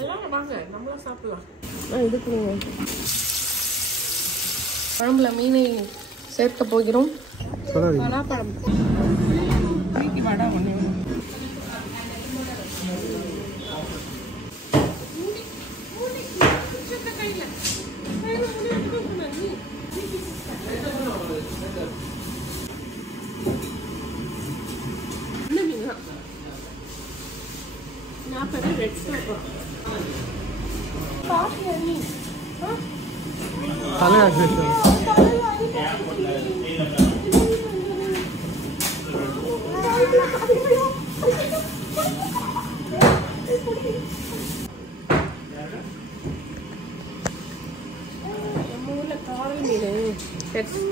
எல்லாம் வாங்க நம்மளும் சாப்பிடலாம். இதுக்குங்க குழம்புல மீனை சேர்க்க போகிறோம். பலாப்பழம் மீட்டி வடை ஒன்று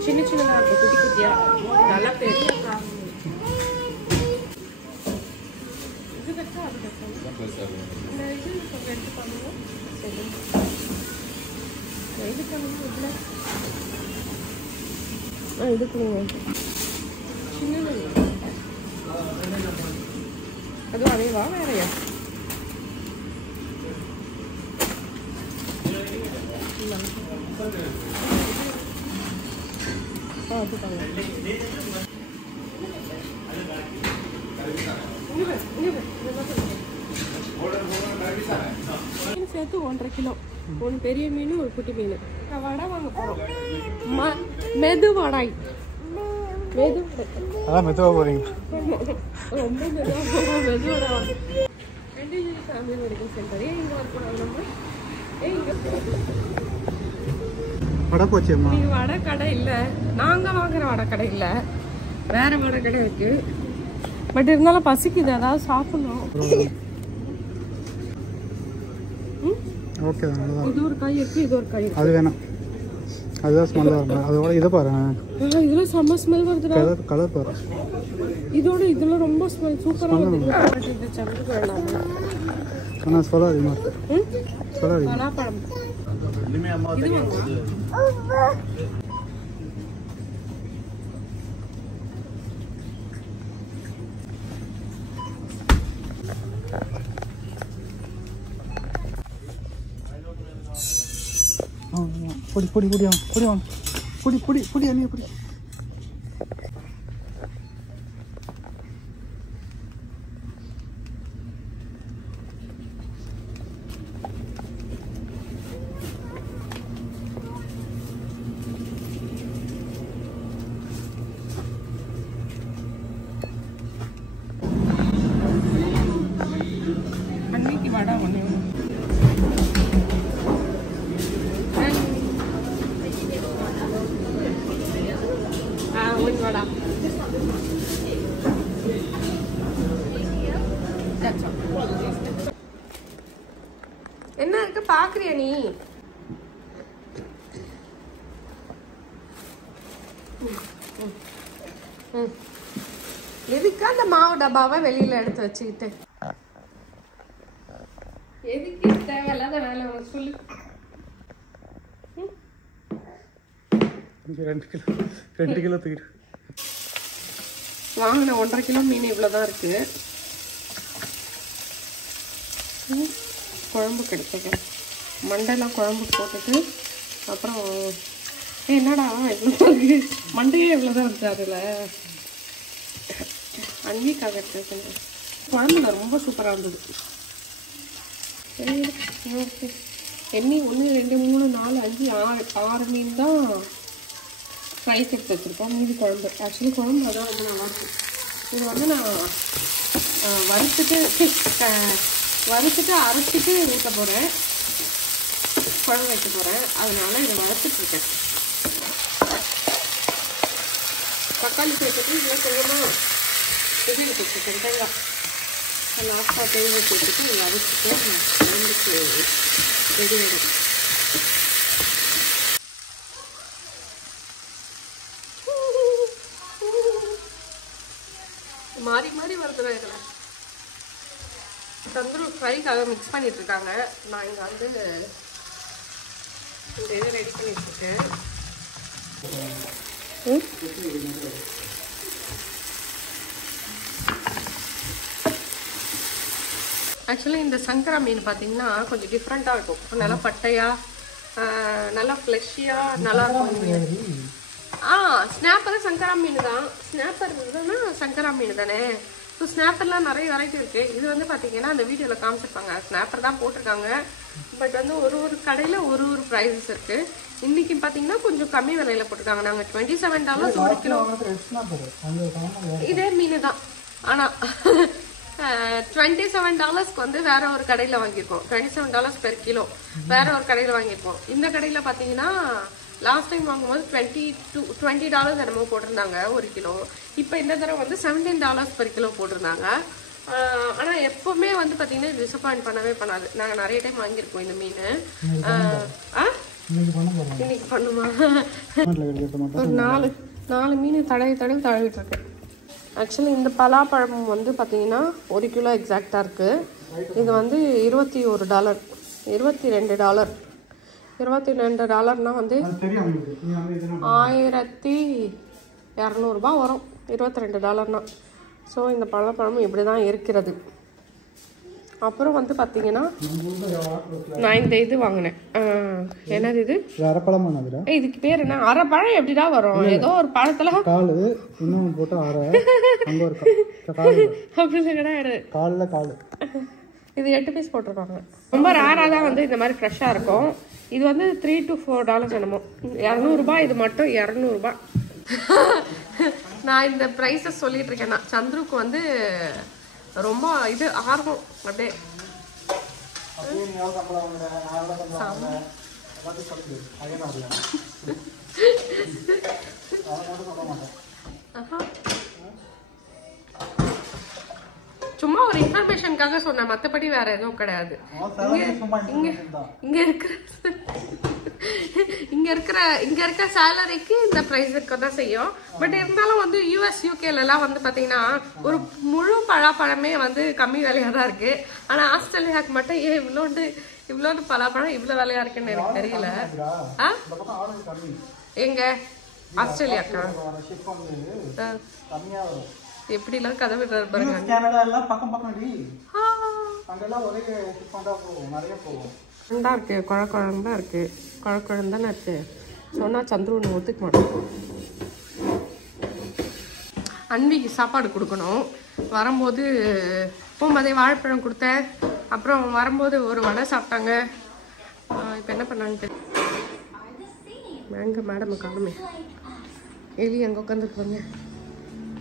சின்ன சின்னதா இருக்கும், குட்டி குட்டியா, நல்லா பெரிய காரம். இது கட்டா அது கட்டா இந்த இது எடுத்து பண்ணுங்க. சரி இது பண்ணுங்க. இதில் இதுக்குங்க சின்ன அதுவும் அதேவா வேறையா? சேர்த்து 1.5 கிலோ. ஒன்று பெரிய மீன், ஒரு குட்டி மீன். வடை வாங்க போறோம். மெது வடாய். மெதுவா போறீங்க. ரொம்ப மெதுவா. 2 ஃபேமிலி மெடிக்கல் சென்டர். இங்க வரக்கூடாது நம்ம. வடை போச்சேம்மா. நீங்க வடை கடை இல்ல, நாங்க வாங்குற வடை கடை இல்ல, வேற வடை கடை இருக்கு. பட் இருந்தாலும் பசிக்குது, ஏதாவது சாப்பிடணும். ஓகே தான். இது ஒரு காய் இருக்கு, இது ஒரு காய் இருக்கு. அது வேணாம், அதுதான் ஸ்மெல் வரும். அதோட இதை பாரு, இதுல செம்ம ஸ்மெல் வருதுடா. கலர் பாரு. இதோட இதுல ரொம்ப ஸ்மெல் சூப்பரா வருது. இது சம்பு வேணாம். ஆனா சொல்ல அதிகமா இருக்கு. சொல்ல பலாப்பழம். இனிமே அம்மா தெரியாது. பொடி பொடி பொடி பொடி பொடி பொடி பொடி அண்ணிய பொடி. அன்னைக்கு வடை ஒன்று வடா. என்ன இருக்கு பாக்குறியா நீ? எதுக்கு அந்த மாவு டப்பாவை வெளியில எடுத்து வச்சுக்கிட்டு? எதுக்கு தேவையில்லாத வேலை உனக்கு சொல்லு. 2 கிலோ தூக்கிட்டு வாங்கின 1.5 கிலோ மீன் இவ்வளோதான் இருக்கு. குழம்பு கிடைச்சது மண்டைலாம் குழம்பு போட்டுட்டு அப்புறம் என்னடா இவ்வளோ மண்டையே இவ்வளோதான் இருக்கு. அதில் அன்னிக்காக எடுத்து குழம்புல ரொம்ப சூப்பராக இருந்தது. சரி ஓகே. எண்ணி 1 2 3 4 5 6 மீன் தான் ஃப்ரைக்கு எடுத்து வச்சுருக்கோம். மீதி குழம்பு. ஆக்சுவலி குழம்பு அதான் வந்து நல்லாயிருக்கும். இது வந்து நான் வறுத்துட்டு அரைச்சிட்டு ஊற்ற போகிறேன், குழம்பு வைக்க போகிறேன். அதனால் இதை வறுத்துட்ருக்கேன். தக்காளி சேர்த்துட்டு இதெல்லாம் கொஞ்சமாக இது வச்சுருக்கேன். தேங்காய் லாஸ்ட்டாக தேங்காய் சேர்த்துட்டு வறுத்துட்டு குழம்புக்கு ரெடி வரும். மாறி மாறி வருதுடா. இதில் தந்தூரி ஃப்ரைக்காக மிக்ஸ் பண்ணிட்டு இருக்காங்க. நான் இங்கே வந்து இந்த இதை ரெடி பண்ணிட்டு இருக்கேன். ஆக்சுவலி இந்த சங்கரா மீன் பார்த்தீங்கன்னா கொஞ்சம் டிஃப்ரெண்ட்டாக இருக்கும். நல்லா பட்டையாக, நல்லா ஃப்ளெஷியாக நல்லா இருக்கும். ஸ்னாப்பர் சங்கரா மீன் தான். ஸ்னாப்பர் சங்கரா மீன் தானே. ஸோ ஸ்னாப்பர்லாம் நிறைய வெரைட்டி இருக்கு. இது வந்து பார்த்தீங்கன்னா அந்த வீடியோவில் காமிச்சிருப்பாங்க. ஸ்னாப்பர் தான் போட்டிருக்காங்க. பட் வந்து ஒரு கடையில் ஒரு ப்ரைஸஸ் இருக்கு. இன்னைக்கு பார்த்தீங்கன்னா கொஞ்சம் கம்மி விலையில போட்டிருக்காங்க. நாங்கள் $27 ஒரு கிலோ. இதே மீன் தான். ஆனால் $27 வந்து வேற ஒரு கடையில் வாங்கியிருக்கோம். $27 பெர் கிலோ வேற ஒரு கடையில் வாங்கியிருக்கோம். இந்த கடையில் பார்த்தீங்கன்னா லாஸ்ட் டைம் வாங்கும்போது $20 என்னமோ போட்டிருந்தாங்க ஒரு கிலோ. இப்போ இந்த தடவை வந்து $17 பெர் கிலோ போட்டிருந்தாங்க. ஆனால் எப்பவுமே வந்து பார்த்தீங்கன்னா டிசப்பாயிண்ட் பண்ணவே பண்ணாது. நாங்கள் நிறைய டைம் வாங்கியிருக்கோம் இந்த மீன். இன்னைக்கு பண்ணுமா? ஒரு 4 மீன் தடவிட்டு இருக்கு. ஆக்சுவலி இந்த பலாப்பழம் வந்து பார்த்தீங்கன்னா 1 கிலோ எக்ஸாக்டாக இருக்குது. இது வந்து $21, $22. $22 வந்து 1200 வரும். $22. ஸோ இந்த பழப்பழமும் இப்படி தான் இருக்கிறது. அப்புறம் வந்து பார்த்தீங்கன்னா நான் இந்த இது வாங்கினேன். என்னது இது? அரைப்பழம். இதுக்கு பேர் என்ன? அரைப்பழம் எப்படிடா வரும்? ஏதோ ஒரு பழத்துல காலு இன்னும் போட்டு அப்படி கிடையாது. காலு இது 8 பீஸ் போட்டிருக்காங்க. ரொம்ப ரேராக தான் வந்து இந்த மாதிரி ஃப்ரெஷ்ஷாக இருக்கும். இது வந்து $3 to $4 என்னமோ. $200. இது மட்டும் $200. நான் இந்த ப்ரைஸஸ் சொல்லிட்டு இருக்கேன். நான் சந்துருக்கு வந்து ரொம்ப இது ஆர்வம். அப்படியே சும்மா ஒரு இன்ஃபர்மேஷனுக்காக சொன்னேன். மற்றபடி வேற எதுவும் கிடையாது. இங்க இருக்கிற சேலரிக்கு இந்த பிரைஸ் இருக்க தான் செய்யும். பட் இருந்தாலும் வந்து US UKல எல்லாம் வந்து பாத்தீங்கன்னா ஒரு முழு பழாப்பழமே வந்து கம்மி விலையா தான் இருக்கு. ஆனா ஆஸ்திரேலியாவுக்கு மட்டும் ஏன் இவ்வளோண்டு பலாப்பழம் இவ்வளவு விலையா இருக்குன்னு எனக்கு தெரியல. எங்க ஆஸ்திரேலியாக்கா எப்படிலாம் கதை விடுறாரு பாருங்க. இருக்கு குழக்குழம்பு தான் இருக்கு. குழக்குழம்பு தானே இருக்கு. சொன்னா சந்துரு ஒன்று ஒத்துக்க மாட்டோம். அன்விக்கு சாப்பாடு கொடுக்கணும். வரும்போது போகும்போதே வாழைப்பழம் கொடுத்தேன். அப்புறம் வரும்போது ஒரு வடை சாப்பிட்டாங்க. இப்போ என்ன பண்ணாங்க தெரியும்? மேடம் காணுமே. எலி அங்கே உட்காந்துருப்பாங்க.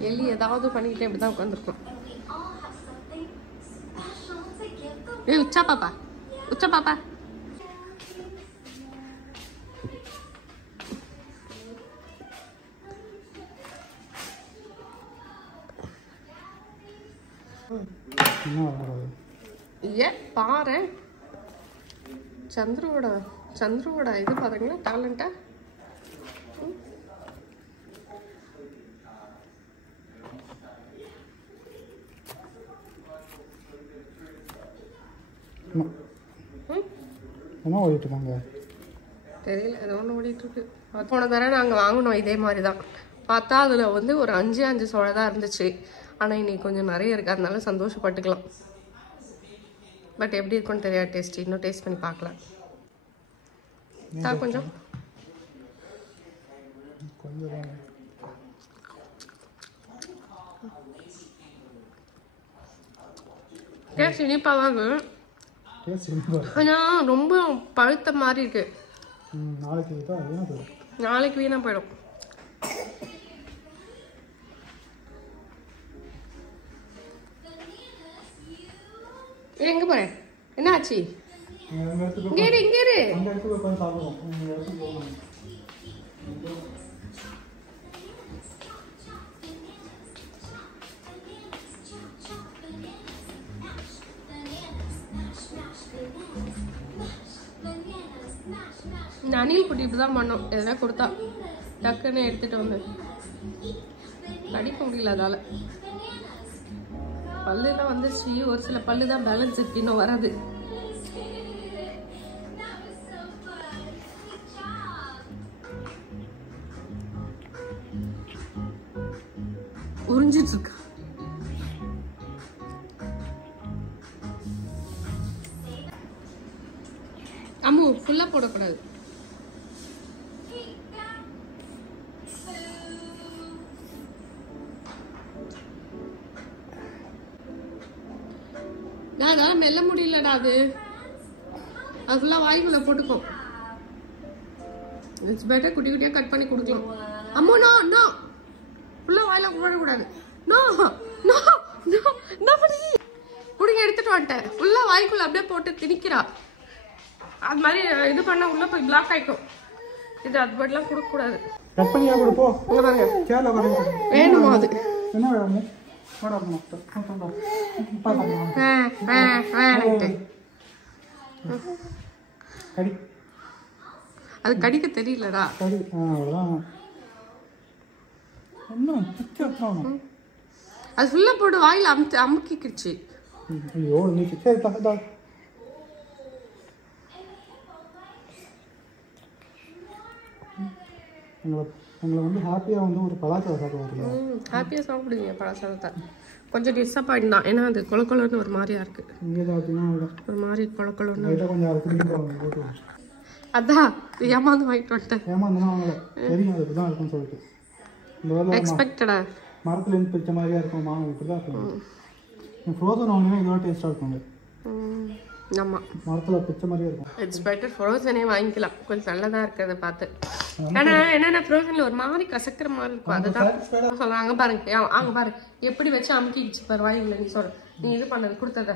எலி ஏதாவது பண்ணிக்கிட்டே இப்படி தான் உட்காந்துருக்கோம். உச்சா பாப்பா. பாரு சந்துருவோட இது பாருங்களா டேலண்டா. என்ன ஓடிட்டு இருக்காங்க தெரியல. ஏதோ ஒன்று ஓடிட்டு இருக்கு. போன தடவை நாங்கள் வாங்கினோம் இதே மாதிரி தான். பார்த்தா அதில் வந்து ஒரு 5 சோளை தான் இருந்துச்சு. ஆனால் இன்னைக்கு கொஞ்சம் நிறைய இருக்கு. அதனால சந்தோஷப்பட்டுக்கலாம். பட் எப்படி இருக்குன்னு தெரியாது. டேஸ்ட் இன்னும் டேஸ்ட் பண்ணி பார்க்கலாம். கொஞ்சம் டேஸ்ட் இனிப்பாக தான் இருக்கு. ஆனால் ரொம்ப பழுத்த மாதிரி இருக்கு. நாளைக்கு வீணா போயிடும். எங்க போறேன்? என்ன ஆச்சு? இங்க இரு. இந்த அணில் குட்டி இப்படிதான் பண்ணும். எதனா கொடுத்தா டக்குன்னு எடுத்துட்டு வந்து கடிக்க முடியல. அதால பல்லுலாம் வந்துருச்சு. ஒரு சில பல்லு தான் பேலன்ஸ் இருக்கு, இன்னும் வராது. உறிஞ்சிட்டு இருக்கா. அம்மு ஃபுல்லா போடக்கூடாது. அதால மெல்ல முடியலடா. அது ஃபுல்லா வாய்க்குள்ள போட்டுக்கும். இட்ஸ் பெட்டர் குட்டி குட்டியா கட் பண்ணி கொடுக்கலாம். அம்மா நோ நோ ஃபுல்லா வாயில போடக்கூடாது. நோ நோ நோ நோ பண்ணி குடிங்க எடுத்துட்டு வந்துட்டேன். ஃபுல்லா வாய்க்குள்ள அப்படியே போட்டு திணிக்கிறா. அது மாதிரி இது பண்ணா உள்ள போய் பிளாக் ஆயிக்கும். இது அது மாதிரிலாம் கொடுக்கக்கூடாது. கட் பண்ணியா கொடுப்போ. இங்க பாருங்க சேல பாருங்க. வேணுமா அது? என்ன வேணும்? அது கடிக்க தெரியலடா. அது ஃபுல்லா போட்டு வாயில அமுக்கிக்கிடுச்சு. உங்களை வந்து ஹாப்பியாக வந்து ஒரு பலாச்சாரம் சாப்பிடுவாங்க. ஹாப்பியாக சாப்பிடுவீங்க பலாச்சாரத்தை. கொஞ்சம் டிசப்பாயிண்ட் தான். ஏன்னா அது கொலக்கொலன்னு ஒரு மாதிரியா இருக்கு. ஒரு மாதிரி கொலக்கொலன்னு. அதான் ஏமாந்து வாங்கிட்டு வந்துட்டேன். ஏமாந்துனா அவங்கள தெரியும் அதுக்கு தான் இருக்குன்னு சொல்லிட்டு. எக்ஸ்பெக்டடா மரத்துலேருந்து பிடிச்ச மாதிரியா இருக்கும். மாவு இப்படி தான் இருக்கும். ஃப்ரோசன் வாங்கினா இதோட டேஸ்ட்டாக இருக்குங்க. ஆமாம், மரத்தில் பிடிச்ச மாதிரியே இருக்கும். இட்ஸ் பெட்டர் ஃப்ரோசனே வாங்கிக்கலாம். கொஞ்சம் நல்லதாக இருக்கிறத பார்த்து. ஆனால் என்னென்ன ஃப்ரோசனில் ஒரு மாதிரி கசக்கிற மாதிரி இருக்கும். அதுதான் சொல்கிறாங்க. பாருங்க அங்கே பாருங்க எப்படி வச்சு அமுக்கிச்சு பாரு வாயுல. நீ சொல்ற நீ இது பண்ணது கொடுத்தத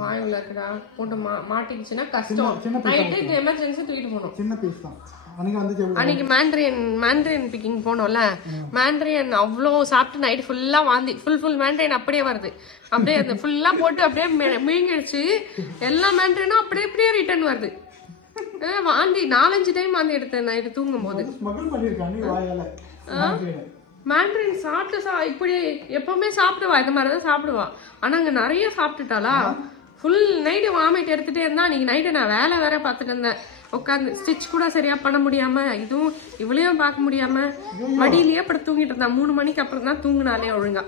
வாயுல இருக்குடா போட்டு மாட்டிக்கிச்சுன்னா கஷ்டம். நைட்டு இந்த எமர்ஜென்சி தூக்கிட்டு போகணும். சின்ன பீஸ் தான். அன்னைக்கு மேண்ட்ரியன் பிக்கிங் போனோம்ல. மேண்ட்ரியன் அவ்வளோ சாப்பிட்டு நைட்டு ஃபுல்லா வாந்தி. ஃபுல் மேண்ட்ரியன் அப்படியே வருது. அப்படியே அந்த ஃபுல்லா போட்டு அப்படியே மீங்கிடுச்சு. எல்லா மேண்ட்ரியனும் அப்படியே ரிட்டர்ன் வருது. வாந்தி 4-5 டைம் வாந்தி எடுத்தேன் நைட்டு தூங்கும் போது. மேண்ட்ரியன் சாப்பிட்டு இப்படி எப்பவுமே சாப்பிடுவா. இந்த மாதிரிதான் சாப்பிடுவா. ஆனா அங்க நிறைய சாப்பிட்டுட்டாளா ஃபுல் நைட்டு வாமிட் எடுத்துட்டே இருந்தா. அன்னைக்கு நைட்டு நான் வேற பார்த்துட்டு இருந்தேன். உட்காந்து ஸ்டிச் கூட சரியா பண்ண முடியாம, இதுவும் இவளையும் பார்க்க முடியாம மடியிலேயே அப்படி தூங்கிட்டு இருந்தா. 3 மணிக்கு அப்புறம் தான் தூங்கினாலே ஒழுங்கா.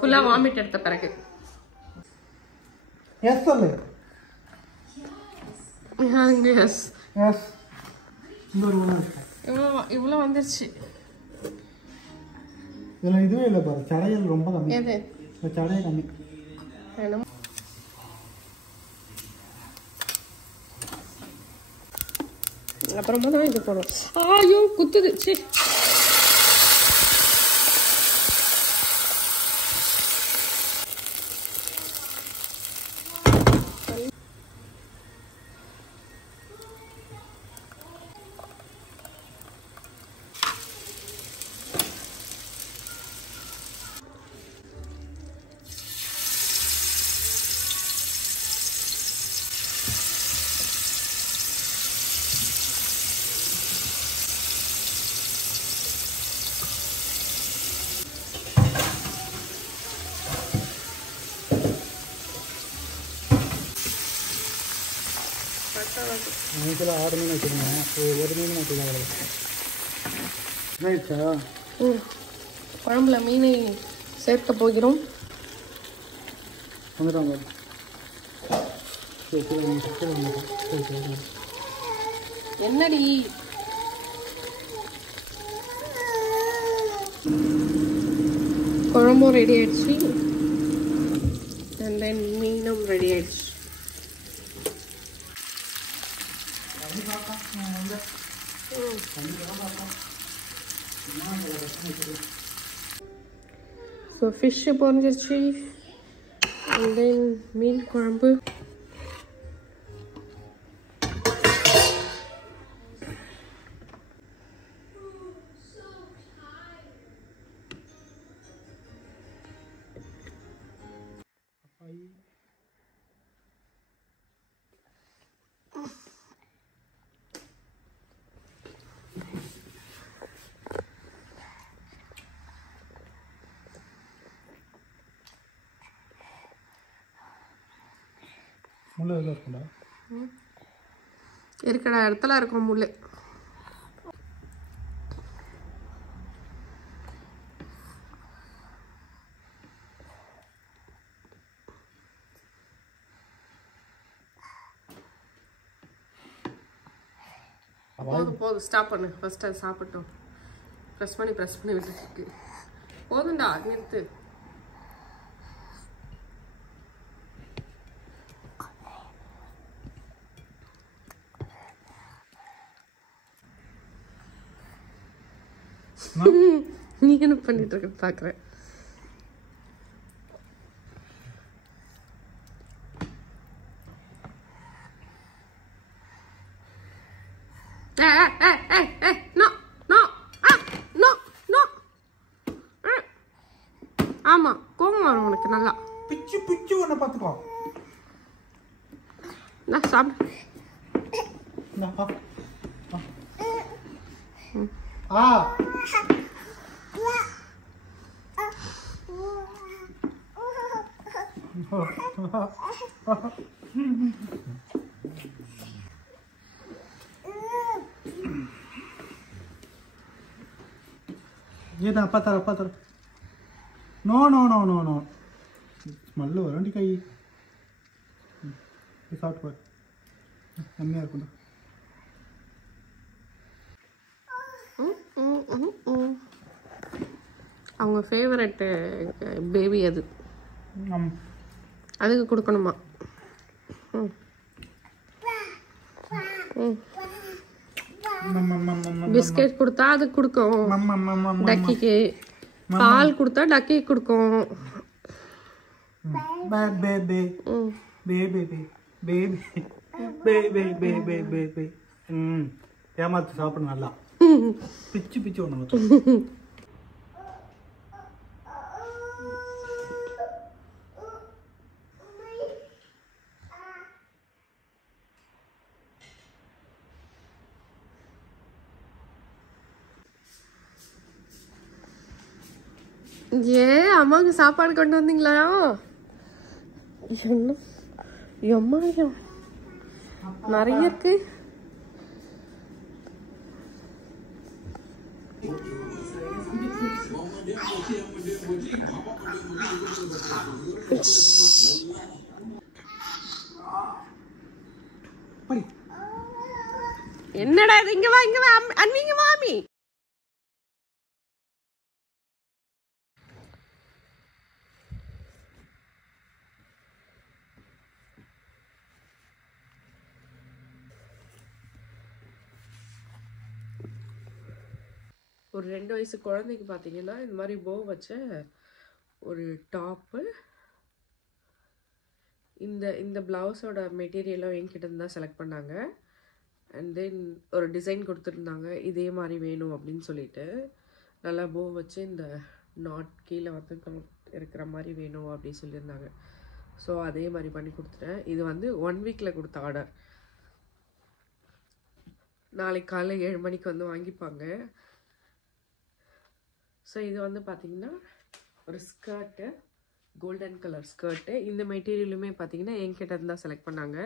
ஃபுல்லா வாமிட் எடுத்த பிறகு இவ்வளவு வந்துருச்சு. இதுவே இல்லை பாரு. சடையல் ரொம்ப கம்மி. சடைய கம்மி. அப்புறமா தான் இது போடும். ஐயோ குத்துது. சரி மீன் 6 மீன் வச்சுருந்தேன். ஒரு மீன் வச்சுருந்தேன். ரைட்டா குழம்புல மீனை சேர்க்க போகிறோம். வந்துட்டாங்க. என்னடி குழம்பும் ரெடி ஆயிடுச்சு. அண்ட் தென் மீனும் ரெடி ஆயிடுச்சு. ஸோ ஃபிஷ்ஷு பொரிஞ்சிருச்சு. அண்ட் தென் மீன் குழம்பு. முள்ளு எதில் இருக்குண்டா? இருக்கிற இடத்துல இருக்கும் முள்ளு. போதும் ஸ்டாப் பண்ணு. ஃபர்ஸ்ட் அது சாப்பிட்டோம். ப்ரெஸ் பண்ணி விட்டுருக்கு. போதும்டா, நிறுத்து. நீ என்ன பண்ணிட்டு இருக்க பாக்குறேன். ஆமா, கோவம் வரும் உனக்கு. நல்லா பிச்சு பிச்சு ஒண்ணு பாத்துக்கோ. நான் சாப்பிடு. ஏதா அப்பா தர. No no no no no. Smell வரண்டி கை. சாப்பிட்டு பாரு. அம்மையா இருக்கும்டா. அவங்க ஃபேவரட் பேபி அது. அதுக்கு கொடுக்கணுமா? பிஸ்கெட் கொடுத்தா அதுக்கு கொடுக்கும். டக்கிக்கு பால் கொடுத்தா டக்கிக்கு கொடுக்கும். ஏமாத்து சாப்பிடு நல்லா. பிச்சு பிச்சு ஒண்ணு. ஏன் அம்மாவுக்கு சாப்பாடு கொண்டு வந்தீங்களா? என்ன எம்மாயா நிறைய இருக்கு. என்னடா இது? இங்க வா அன்னிங்க மாமி. ஒரு 2 வயசு குழந்தைக்கு பார்த்தீங்கன்னா இந்த மாதிரி போ வச்ச ஒரு டாப்பு. இந்த ப்ளவுஸோட மெட்டீரியலும் என்கிட்ட இருந்து தான் செலக்ட் பண்ணாங்க. அண்ட் தென் ஒரு டிசைன் கொடுத்துருந்தாங்க, இதே மாதிரி வேணும் அப்படின்னு சொல்லிட்டு. நல்லா போ வச்சு இந்த நாட் கீழே வந்து இருக்கிற மாதிரி வேணும் அப்படின்னு சொல்லியிருந்தாங்க. ஸோ அதே மாதிரி பண்ணி கொடுத்துட்டேன். இது வந்து 1 வீக்கில் கொடுத்த ஆர்டர். நாளைக்கு காலைல 7 மணிக்கு வந்து வாங்கிப்பாங்க. ஸோ இது வந்து பார்த்திங்கன்னா ஒரு ஸ்கர்ட்டு, கோல்டன் கலர் ஸ்கர்ட்டு. இந்த மெட்டீரியலுமே பார்த்திங்கன்னா என்கிட்ட இருந்தால் செலக்ட் பண்ணாங்க.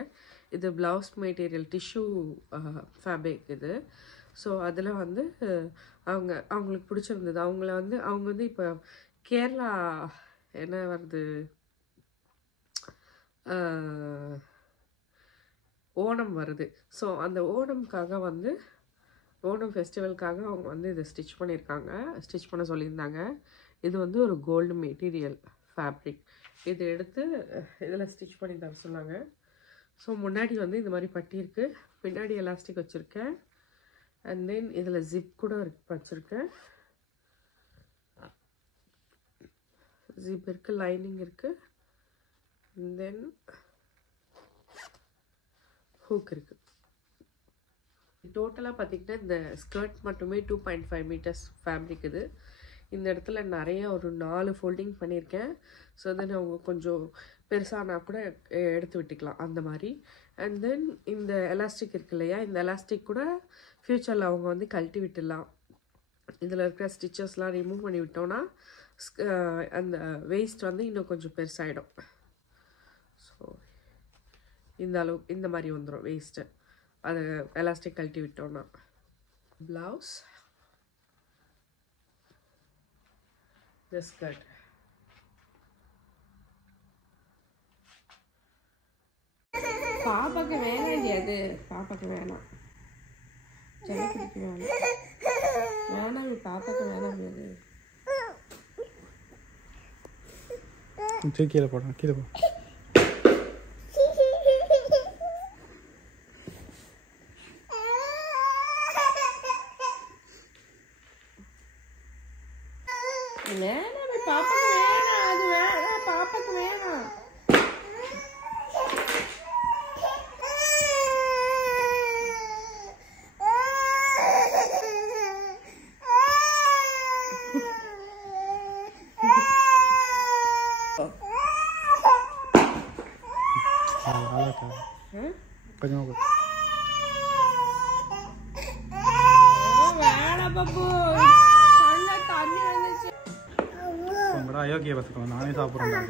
இது ப்ளவுஸ் மெட்டீரியல் டிஷ்யூ ஃபேப்ரிக் இது. ஸோ அதில் வந்து அவங்களுக்கு பிடிச்சிருந்தது. அவங்க வந்து இப்போ கேரளா என்ன வருது, ஓணம் வருது. ஸோ அந்த ஓணம்காக வந்து ஓணம் ஃபெஸ்டிவலுக்காக அவங்க வந்து இதை ஸ்டிச் பண்ண சொல்லியிருந்தாங்க. இது வந்து ஒரு கோல்டு மெட்டீரியல் ஃபேப்ரிக். இதை எடுத்து இதில் ஸ்டிச் பண்ணி தர சொன்னாங்க. ஸோ முன்னாடி வந்து இந்த மாதிரி பட்டி இருக்குது, பின்னாடி எலாஸ்டிக் வச்சுருக்கேன். அண்ட் தென் இதில் ஜிப் கூட வச்சுருக்கேன். ஜிப் இருக்குது, லைனிங் இருக்குது, தென் ஹூக் இருக்குது. டோட்டலாக பார்த்திங்கன்னா இந்த ஸ்கர்ட் மட்டுமே 2.5 மீட்டர்ஸ் ஃபேப்ரிக் இது. இந்த இடத்துல நிறைய ஒரு 4 ஃபோல்டிங் பண்ணியிருக்கேன். ஸோ தென் அவங்க கொஞ்சம் பெருசானா கூட எடுத்து விட்டுக்கலாம் அந்த மாதிரி. அண்ட் தென் இந்த எலாஸ்டிக் இருக்கு இல்லையா, இந்த எலாஸ்டிக் கூட ஃப்யூச்சரில் அவங்க வந்து கழட்டி விட்டுடலாம். இதில் இருக்கிற ஸ்டிச்சஸ்லாம் ரிமூவ் பண்ணி விட்டோன்னா அந்த வேஸ்ட் வந்து இன்னும் கொஞ்சம் பெருசாகிடும். ஸோ இந்த அளவு இந்த மாதிரி வந்துடும் வேஸ்ட்டு, அது எலாஸ்டிக் கழட்டி விட்டோன்னா. Blouse, the skirt. பாப்பாக்கு வேணாம், அது பாப்பாக்கு வேணாம். வேணாம் பாப்பாக்கு வேணாம். கீழே போடுறேன், கீழே போ. வேணாம் பாப்பாக்கு வேணாம், அது வேணாம் பாப்பாக்கு வேணாம். கொஞ்சம் வேணாம் பாப்பு, தண்ணி வந்துச்சு. அயோக்கிய பசங்க நானே சாப்பிட்றேன்.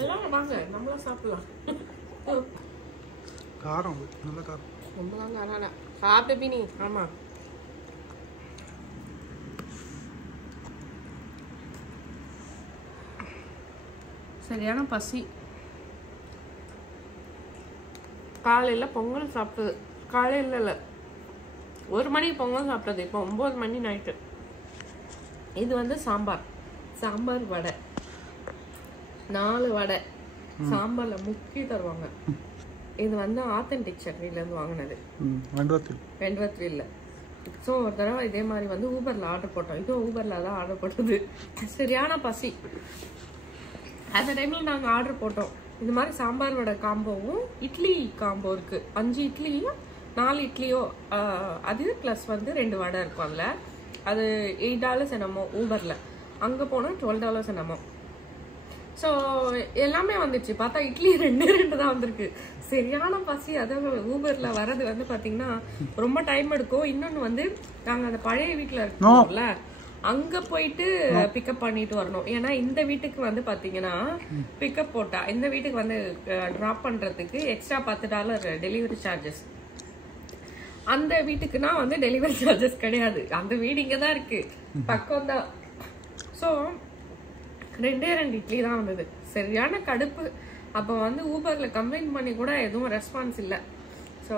எல்லாம் வாங்க நம்மளும் சாப்பிடலாம். காரம் நல்ல காரம், ரொம்ப தான் காரம். சாப்பிட்டு பினி. ஆமா சரியான பசி. காலையில் பொங்கல் சாப்பிட்டது, காலையில் இல்லை 1 மணிக்கு பொங்கல் சாப்பிட்டது, இப்போ 9 மணி நைட்டு. இது வந்து சாம்பார், சாம்பார் வடை, 4 வடை சாம்பாரில் முக்கி தருவாங்க. இது வந்து ஆத்தென்டிக் சட்னிலேருந்து வாங்கினது, வெண்பத்திரியில். ஸோ ஒரு தடவை இதே மாதிரி வந்து ஊபரில் ஆர்டர் போட்டோம். இதுவும் ஊபரில் தான் ஆர்டர் போட்டது. சரியான பசி. அந்த டைமில் நாங்கள் ஆர்டர் போட்டோம். இது மாதிரி சாம்பார் வடை காம்போவும் இட்லி காம்போ இருக்குது. 5 இட்லியும் 4 இட்லியோ அது ப்ளஸ் வந்து 2 வடை இருக்கும். அதில் அது $8 என்னமோ ஊபரில். அங்கே போனால் $12 என்னமோ. ஸோ எல்லாமே வந்துச்சு. பார்த்தா இட்லி 2 தான் வந்திருக்கு. சரியான பசி. அதாவது ஊபரில் வர்றது வந்து பார்த்தீங்கன்னா ரொம்ப டைம் எடுக்கும். இன்னொன்று வந்து நாங்கள் அந்த பழைய வீட்டில் இருக்கோம்ல, அங்கே போயிட்டு பிக்கப் பண்ணிட்டு வரணும். ஏன்னா இந்த வீட்டுக்கு வந்து பார்த்தீங்கன்னா பிக்கப் போட்டா இந்த வீட்டுக்கு வந்து ட்ராப் பண்ணுறதுக்கு எக்ஸ்ட்ரா $10 டெலிவரி சார்ஜஸ். அந்த வீட்டுக்குன்னா வந்து டெலிவரி சார்ஜஸ் கிடையாது. அந்த வீடு இங்கே தான் இருக்கு, பக்கம் தான். ஸோ 2 இட்லி தான் வந்தது. சரியான கடுப்பு. அப்போ வந்து ஊபரில் கம்ப்ளைண்ட் பண்ணி கூட எதுவும் ரெஸ்பான்ஸ் இல்லை. ஸோ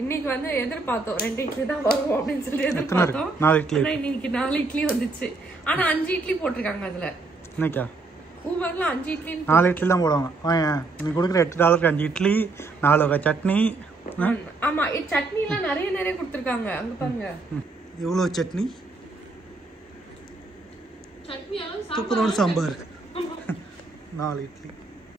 இன்னைக்கு வந்து எதிர்பார்த்தோம் 2 இட்லி தான் வரும் அப்படின்னு சொல்லி எதிர்பார்த்தோம். இன்னைக்கு 4 இட்லி வந்துச்சு. ஆனா 5 இட்லி போட்டிருக்காங்க அதுல. ஊபர்ல 5 இட்லி 4 இட்லி தான் போடுவாங்க. இன்னைக்கு கொடுக்குற $8 5 இட்லி 4 வகை சட்னி. ஆமா, சட்னி எல்லாம் நிறைய கொடுத்துருக்காங்க. அங்க பாருங்க எவ்வளவு சட்னி. சட்னி சாம்பார் 4 இட்லி.